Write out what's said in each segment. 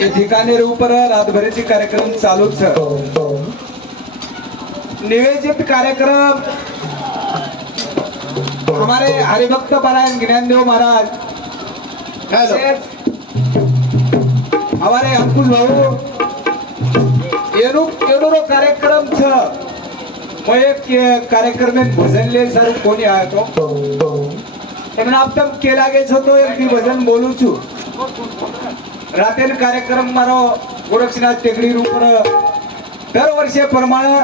ये ठिकाणी ऊपर रातभरेची कार्यक्रम चालूच निवेदित कार्यक्रम हमारे हरिभक्त पारायण ज्ञानदेव महाराज हमारे अंकुश भाऊ येनो कार्यक्रम कार्यक्रम में भजन ले सर कोणी आया तो आपतम केला गेच होतो एक भजन बोलू छु रातेल कार्यक्रम मारो गोरक्षनाथ टेकडी ऊपर दर वर्षे प्रमाणे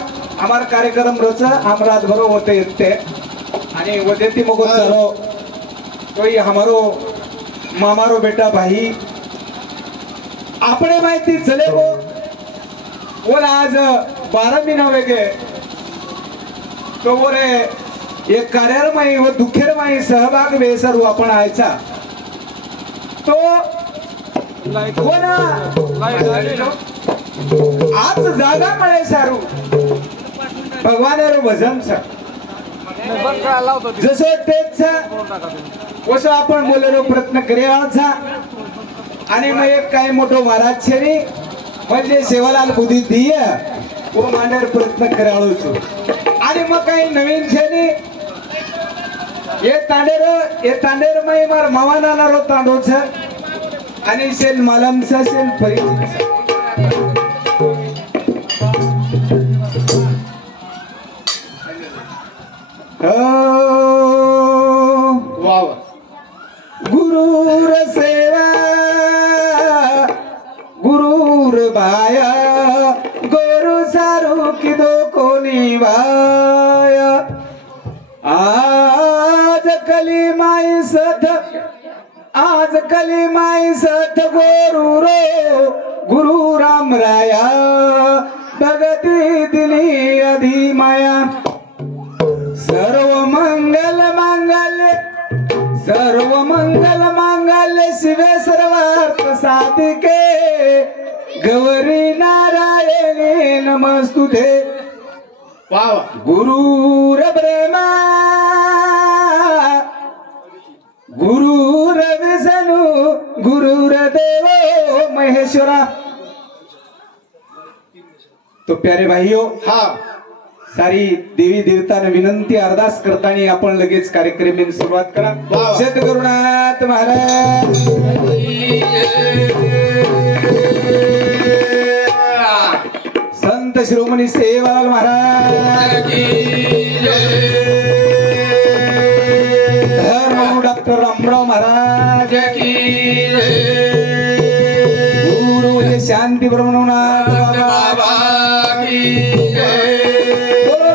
हमारा कार्यक्रम रोज हम रात भरो होते येते आणि वदेती मगो चलो तो हमारो मामारो बेटा भाई अपने माहिती चले वो आज 12 महीना वेगे तो वो रे एक कार्यालय व दुखेरमाई सहभाग वेसरू आपण आयचा तो कोणा आज जागा मिळे सारू भगवान भजन जसं तेच वसं आपण बोलेलो प्रयत्न करेवाचा आणि मग एक काही मोठो महाराज छेरी म्हणजे सेवालाल बुद्धी दिय व मांडर प्रयत्न कराळो आणि मग काही नवीन छेरी ये तांडेर मै मार मावाना नारो तांडो छ आणि सेल मालम सा सेल फरी वाव गुरुर सेवा गुरुर बाया गोरु सारू किदो कोणी बाया आज कली माई सत गोरु रो गुरु राम राया भगती दिली अधि माया सर्व मंगल मांगल्य शिवे सर्वार्थ साधिके गौरी नारायणी नमस्तुते वाव गुरुर ब्रह्मा गुरुर विष्णु गुरुर देवो महेश्वरा। तो प्यारे भाइयों हाँ सारी देवी देवता ने विनंती अरदास करतानी आपण लगेच कार्यक्रम में सुरुवात करा। सद्गुरुनाथ महाराज संत शिरोमणी सेवालाल महाराज धर्मगुरु डॉक्टर रामराव महाराज गुरु शांती ब्रह्मनाथ बाबा की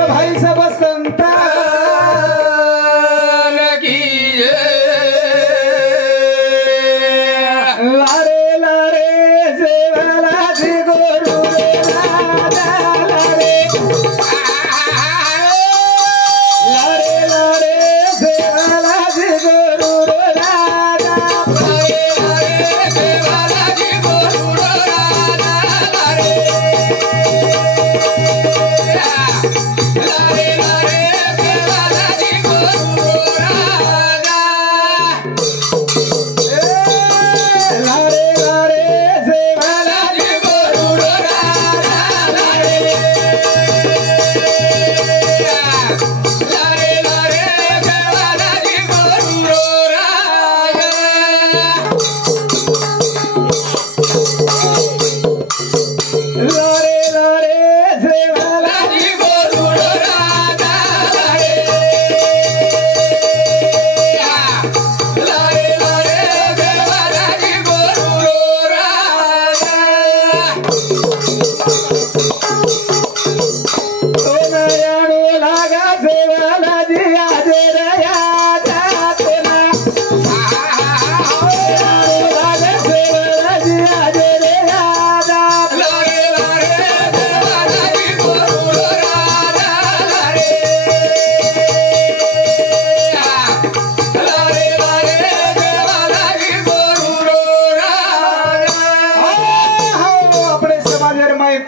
भाई सब संता लारे लारे सेवाला जी गुरु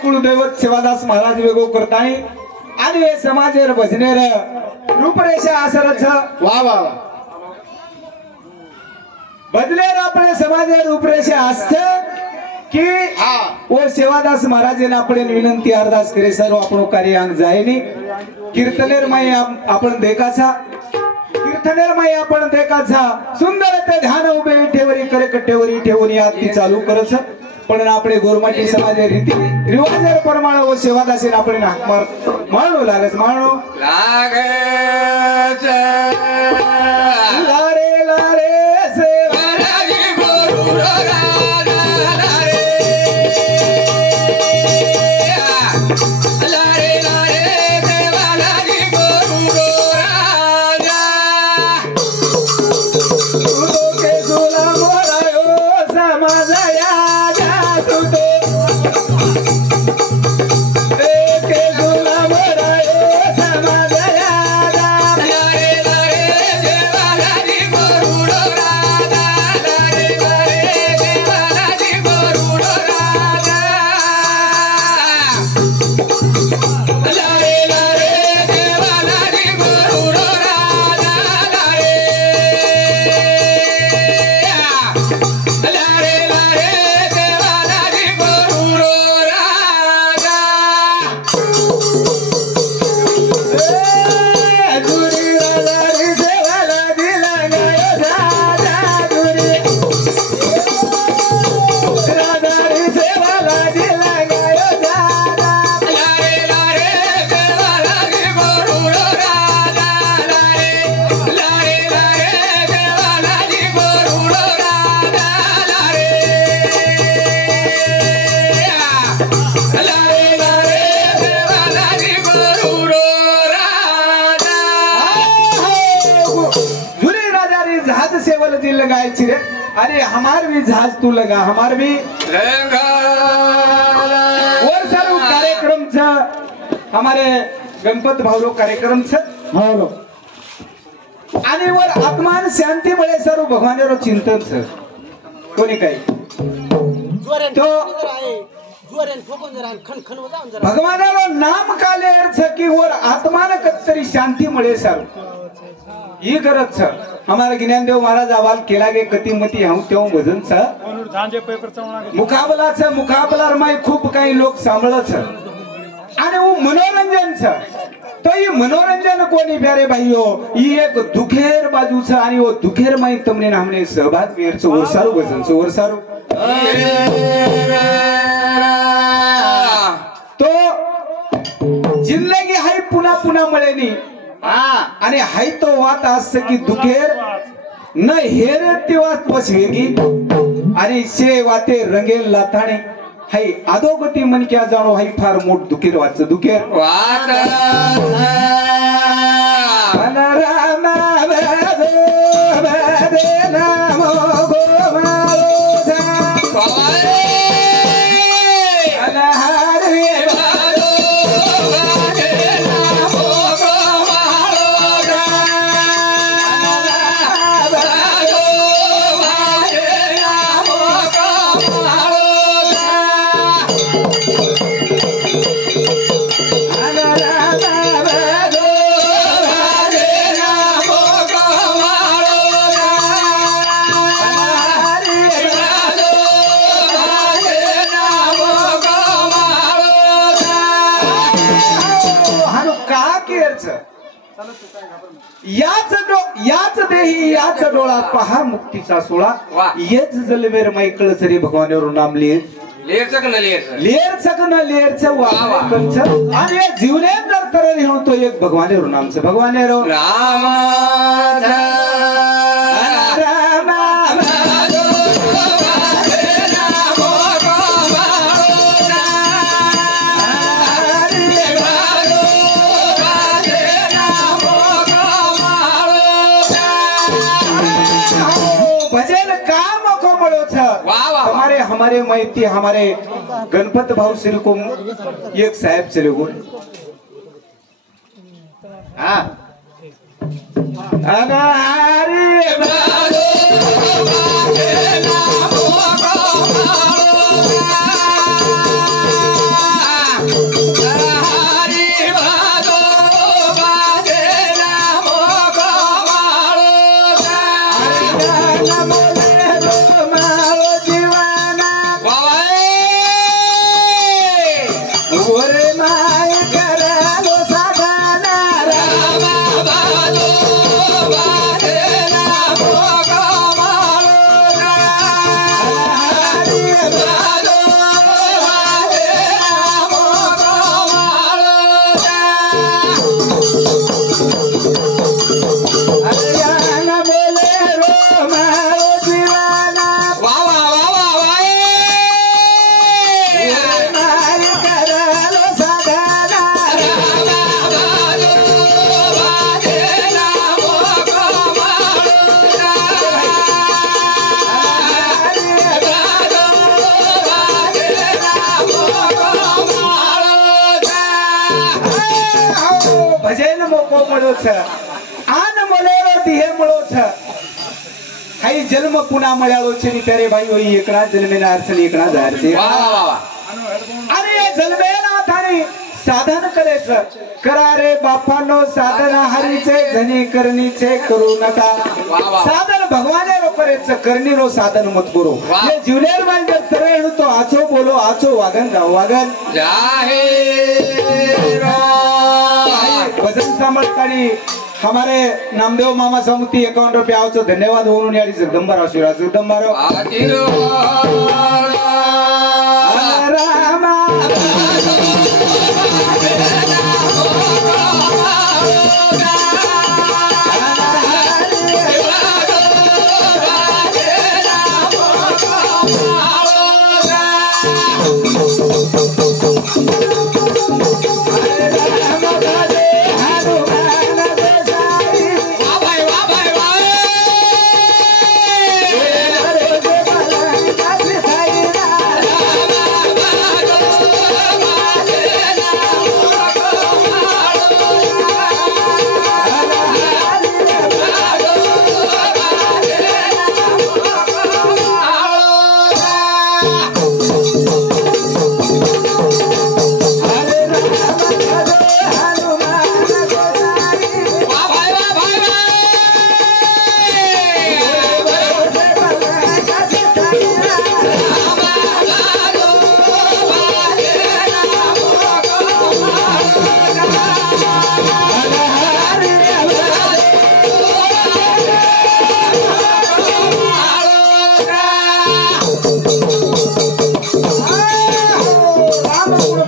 कुलदैवत सेवादास महाराज वेगो करतानी आणि समाजेर भजनेर रूपरेषा असरच वा वा बदलेर अपने समाजेर रूपरेषा असते कि वो सेवादास महाराज ने अपने विनंती अरदास करे सर आपण कार्य अंग जाए नहीं कीर्तनेर माई आपण देखा छा कीर्तनेर माई आपण देखा छा सुंदर ते ध्यान उभे ठेवरी करे कट्टेवरी ठेवून आरती चालू करछ पण आपले गोरमाटी समाज रीती रिवाज प्रमाणे वो सेवादास ने आपण माणू लागस माणू लागस लारे लारे सेवादास गुरु लगाए रे अरे हमार भी जहाज तू लगा हमार भी लगा और सर्व कार्यक्रम छ हमारे गणपत भावलो कार्यक्रम छ भावलो आणि वर आत्मान शांती मिळे सर्व भगवानेरो चिंतन छ कोणी काय तो भगवानेरो नाम काले अर्थ की वर आत्मान कतरी शांती मिळे सर्व ये गरज छ हमारा ज्ञानदेव महाराज आवाल केला गे कतिमती हूं त्यो वजन छ मुकाबला छ मुकाबलार में खूब काही लोग सांभळ छ आणि वो मनोरंजन छ तो ये मनोरंजन कोणी प्यारे भाईओ ये एक दुखेर बाजू छ आणि वो दुखेर में तमने हमने सहभाग वेर छ वर्षारू वजन छ वर्षारू तो जिंदगी हाय पुन्हा पुन्हा मळेनी आणि हाय तो वात असं की दुखेर न हेर ते वात बसवेगी आणि शे वाते रंगेल लाथाणे हाय आदोगती मन क्या जाणो हाय फार मोठ दुखेर वाच दुखेर वात रामा बदे नामो याच देही याच डोळा पहा मुक्तीचा सोळा येच जलवेर मैकळ तरी भगवानेवर नाम लेरचक न लेरच वाच आणि जीवने जर तर लिहतो एक भगवानेवर नामच भगवानेवर राम हमारे हमारे माहिती हमारे गणपत भाव श्री को एक साहेब चले गो મળ્યો છે આન મળેલો દેહ મળ્યો છે હાઈ જન્મ પુના મળ્યાલો છે ની ત્યારે ભાઈઓ ઈ એકણા જન્મેના અર્થલી એકણા જાહેર છે વાહ વાહ વાહ અને એ જન્મેના થાની સાધન કરે છે કરારે બાપાનો સાધન હારી છે ધની કરની છે કરું નતા સાધન ભગવાને રો કરે છે કરની રો સાધન મત કરો એ જીવલેર માં જબ તરેણુ તો આછો બોલો આછો વાગન જાઓ વાગન જાહેર भजन सामर्थकारी हमारे नामदेव मामा समिति 51 रुपया आवचो धन्यवाद होनो न्यारी जगदंबा आशीर्वाद जगदंबारो रामा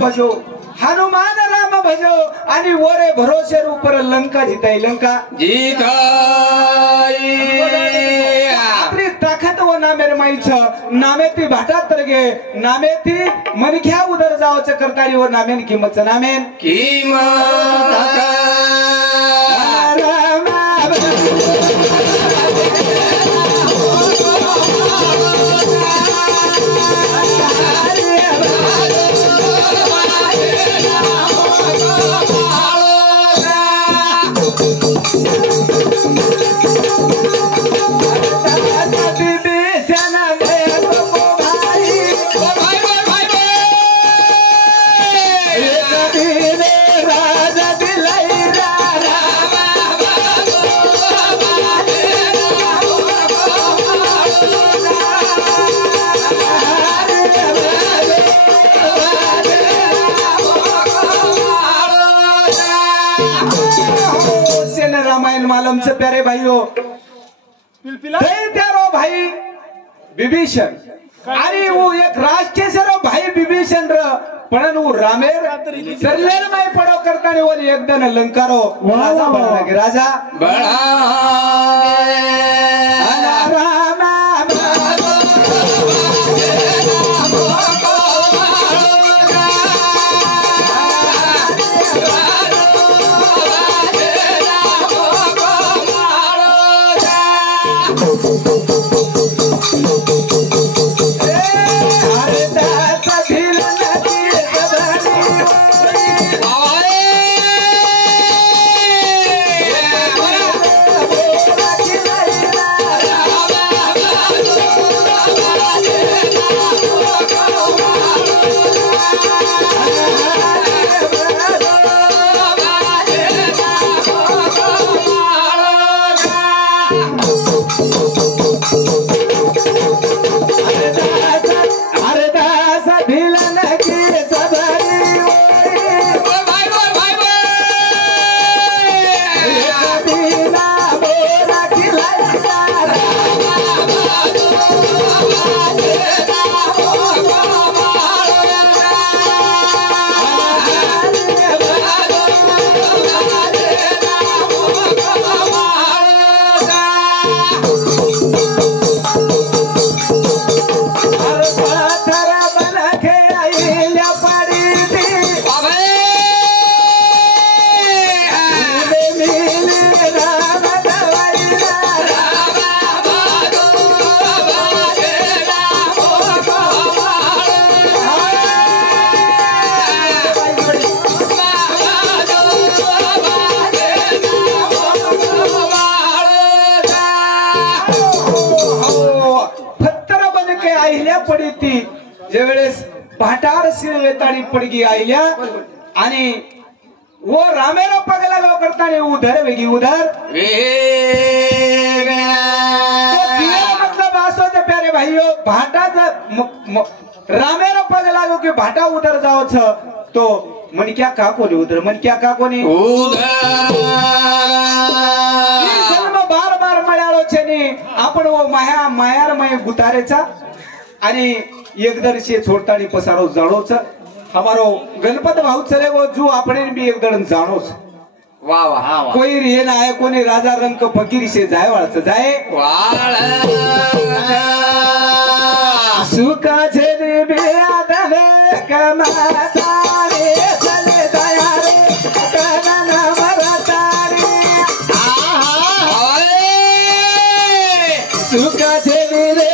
भजो हनुमान राम भजो आणि वरे भरोसे ऊपर लंका जिताई लंका जीताई आपली ताकद व नामेर माई छ नामेती भाटा तरगे नामेती मनख्या उदर जावच करतारी व नामेन किंमत नामेन किंमत मालूम से प्यारे भाइयों त्यारो भाई विभीषण अरे वो एक राष्ट्रीय सरो भाई विभीषण र पण वो रामेर सरलेर माय पडो करता ने वो एकदम लंकारो राजा बना के राजा बड़ा रामा पडी ती ज्यावेळेस भाटार शिरवेताळी पडगी आईल्या आणि वो रामेरा पगला गाव करताना उधर वेगी उधर मतलब आसो ते प्यारे भाइयों भाटा रामेरा पगला गो के भाटा उधर जाओ छ तो मन क्या का कोनी उधर मन क्या का कोनी जन्म बार बार मळ्याळो छे नी आपण वो माया मायार मय गुतारेचा आणि एकदरशे छोडतानी पसारो जाणोच हमारो गणपत भाऊ चले वो जो अपने भी एकदम जाणोच वाह वाह कोई रिये ना आए कोनी राजा रंग फकीर से जाए वाळच जाए सुका छेने बियादन कमातारे चले दया रे कनन मरतारे सुका छेने रे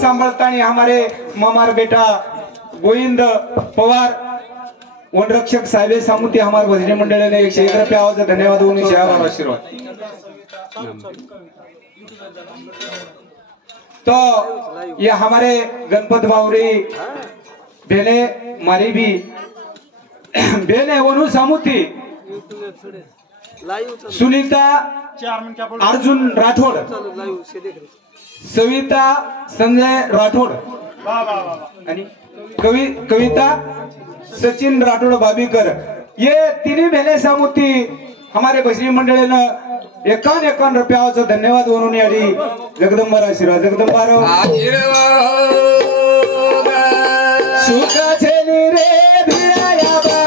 संभालतानी हमारे ममार बेटा गोविंद पवार वनरक्षक साहेब सामुती हमारे भजनी मंडळ ने 101 रुपये आवाज धन्यवाद उन्हें शेवार आशीर्वाद। तो ये हमारे गणपत बावरी बेले मारी भी बेले वनु सामुती सुनीता अर्जुन राठोड सविता संजय राठोड आणि कविता सचिन राठोड बाबीकर ये तीनही बहने सामुती हमारे भजनी मंडळ ने 51 रुपयाचा धन्यवाद म्हणून याडी जगदंबा आशीर्वाद जगदंबा सुखा छेली रे भिया बा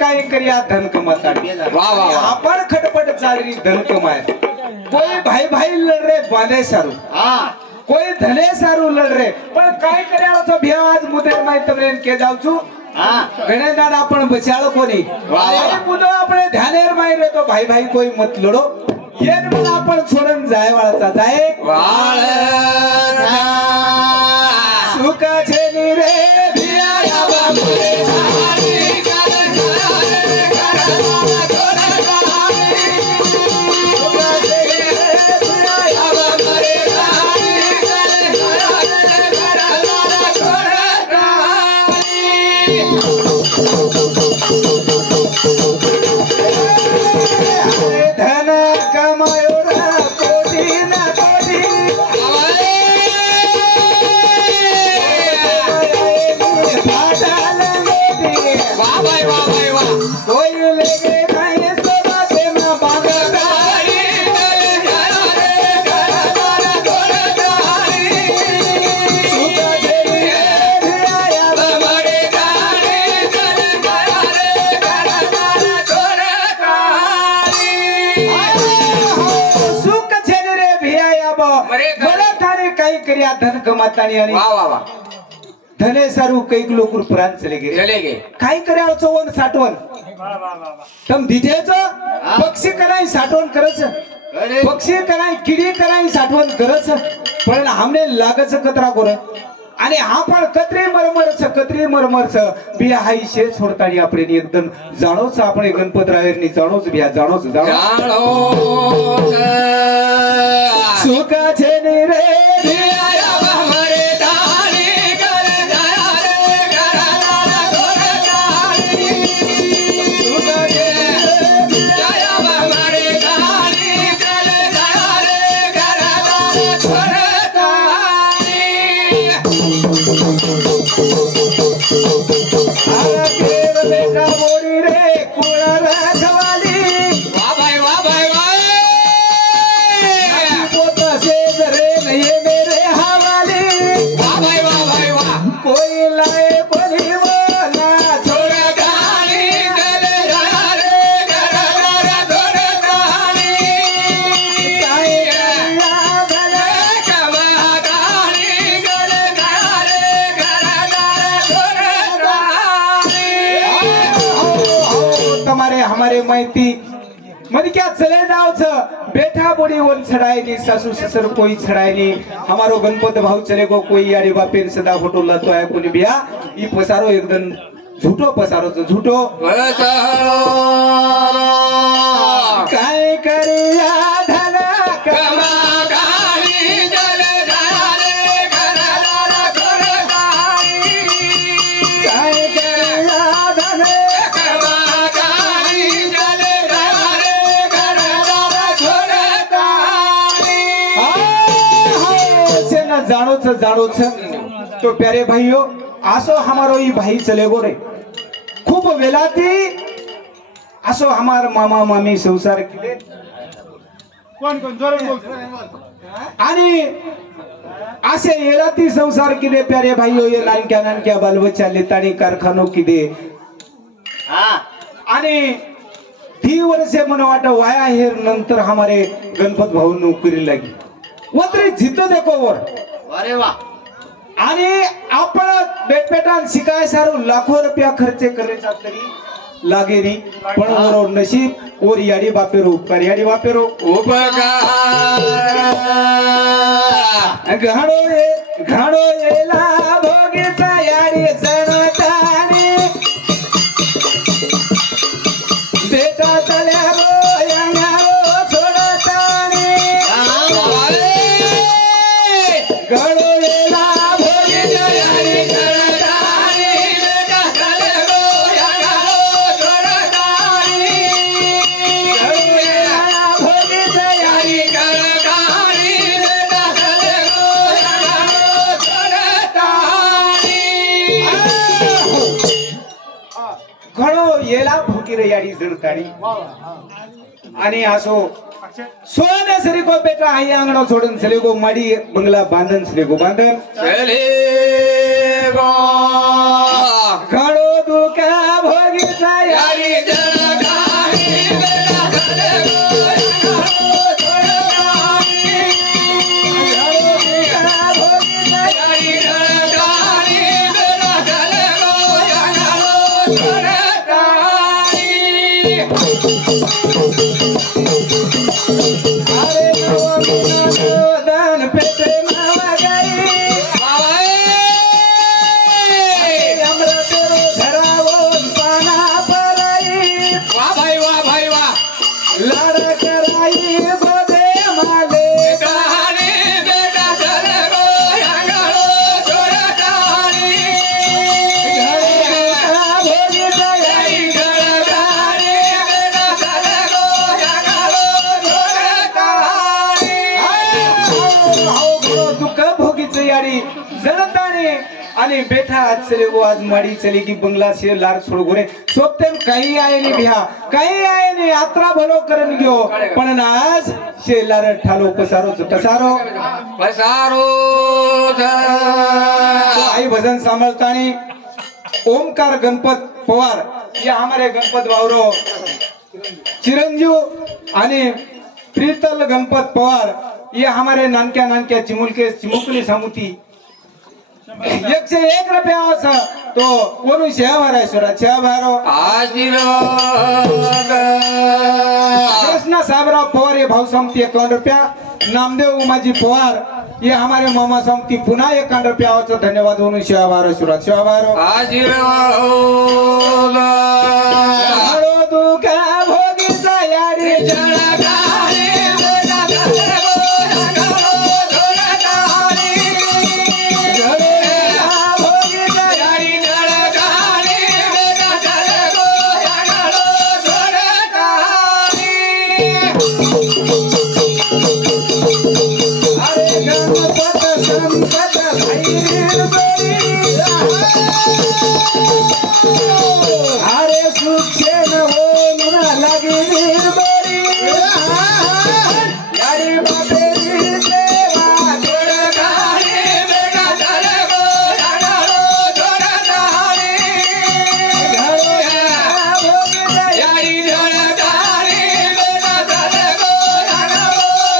काय करिया धन कमाताड़ी आपण खटपट चालरी धन कमाए कोई भाई भाई लड़ रे बांधे सारू कोई धने सारू लड़ रे पण काय कर्या तो भ्या आज मुदे माई तमने के जाऊ छु गणे दाड आपण बचाळ कोणी आणि मुदो आपण ध्यानेर माई रे तो भाई भाई कोई मत लड़ो ये मन आपण छोडन जाय वाळाचा जाय वाळ सुका छेनी रे भिया याबा मुरे धन कमायो कोटी न कोटी वाह भाई वाह कोई लेके नहीं सोना से ना बागदारी धन कमातानी आणि धने सारू कैक लोक प्राण चले गे काय कर्या चवण साठवण तम दिठेच पक्षी कराय साठवण करच पक्षी कराय किडी कराय साठवण करच पण हमने लागच कतरा कोर आणि हा पण कत्री मरमरच बिया हाई शे छोडतानी आपण एकदम जाणोच आपण गणपतरायनी जाणोच बिया जाणोच सुका छेनी रे बेटा मोरी रे कुळा रखवाली वाह भाई पोता से रे नहीं मेरे हवाले वाह भाई वाह कोई लाए बोली वो ना छोड़ेगा हमारे माहिती मन क्या चले जाओ छ बेटा बुढ़ी वन छड़ाई नी सासू ससुर कोई छड़ाई नी हमारो गणपत भाव चले को कोई यारी बापेर सदा फोटो लतो है कोनी बिया ई पसारो एकदम झूठो पसारो तो झूठो काय करिया धन कमा गाली जल धारे घरदार घरदारी काय करिया धन कमा गाली जल धारे घरदार घरदारी से न जानो छ तो प्यारे भाइयों आसो हमारो ई भाई चले गो रे खूप वेलाती आसो हमार मामा मामी संसार किले कोण जोरात बोल आणि असे येलाती संसार किदे प्यारे भाइयों ये नानक्या बाल बच्चा लेतानी कारखानो किदे आणि 3 वर्षे मन वाट वाया हेर नंतर हमारे गणपत भाऊ नोकरी लगी वतरे जितो देखो वर अरे वाह आणि आपण बेटपेटान शिकाय सारू लाखो रुपया खर्चे करायचा तरी लागेरी पण ओरो नशीब ओर याडी बापेरो उपकार याडी बापेरो उपकार घाणो येला भोगीचा याडी सणतानी बेटा चल्या बोयांगारो सोडतानी घाणो येला भोगी रे याडी जडताणी आणि असो सोने सरी को बेटा आई आंगणो छोडन चले गो माडी बंगला बांधन चले गो बांधन चले गो घडो दुका भोगीचा याडी जडताणी बेटा चले गो आणि बेटा आज चले वो आज माड़ी चले की बंगला से लार छोड़ गोरे सोपतेम काही आए नहीं बिहा काही आए नहीं यात्रा भलो करन गयो पण आज से लार ठालो पसारो तो आई भजन सांभाळतानी ओमकार गणपत पवार ये हमारे गणपत भावरो चिरंजीव आणि प्रीतल गणपत पवार ये हमारे नानक्या चिमुकली सामुती 101 रुपया असा तो कोणी शेवारायसोरा शेवारो आशीर्वाद कृष्णा साबराव पवार ये भाव समती 51 रुपया नामदेव उमाजी पवार ये हमारे मामा समती पुन्हा 51 रुपया होतो धन्यवाद म्हणून शेवारायसोरा शेवारो आशीर्वाद दुका भोगीचा याडी जळगारी अरे सुखेन हो मुना लगी निर्बरी यारी बाबेरी सेवा जोडगारी बेटा चले गो यारो जोडगारी घरो भोगीचा यारी जोडगारी बेटा चले गो यारो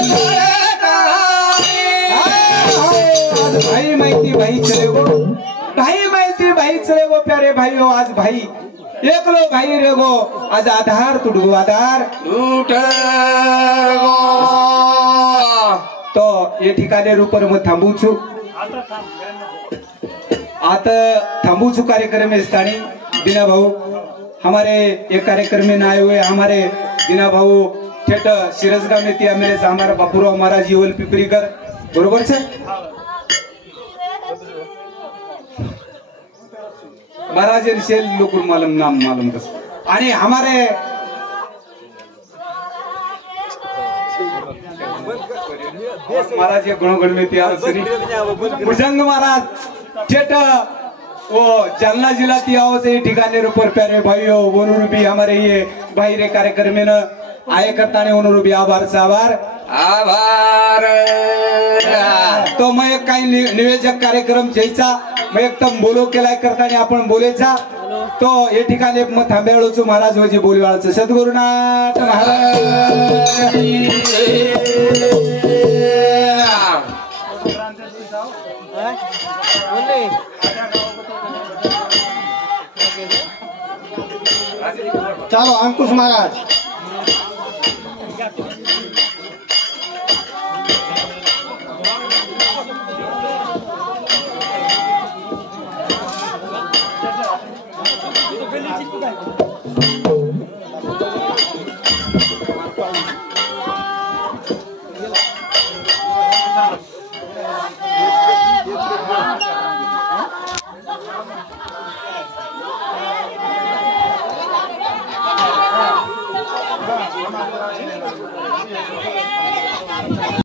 जोडगारी भाई माहिती भाई चले गो भाई माहिती भाई चले गो प्यारे भाइयों आज भाई एकलो भाई रे गो आज आधार तुडगो आधार तो ये ठिकाणी रूपर मग थांबू छु आता थांबू छु कार्यक्रम में स्थानी दीना भाऊ हमारे ये कार्यक्रम में आए हुए हमारे दीना भाऊ ठेठ सिरसगाव में तिया मेरे हमारा बापूराव महाराज येवल पिपरीकर बरोबर से महाराज शेल लोक मालूम नाम मालूम बस आणि हमारे महाराज ये गुणगण में तिया भुजंग महाराज ठेठ वो जालना जिला तियाओ से ठिकाने रूपर प्यारे भाइयों वनुर भी हमारे ये भाई रे कार्यक्रम में न आए करता ने वनुर भी आभार से आभार तो मैं एक काही निवेदक कार्यक्रम जैसा मैं एकदम बोलो केलाय करताना आपण बोलेचा तो ये ठिकाणी मग थांबेळूच महाराज होजी बोलवाळचं सद्गुरुनाथ महाराज चलो अंकुश महाराज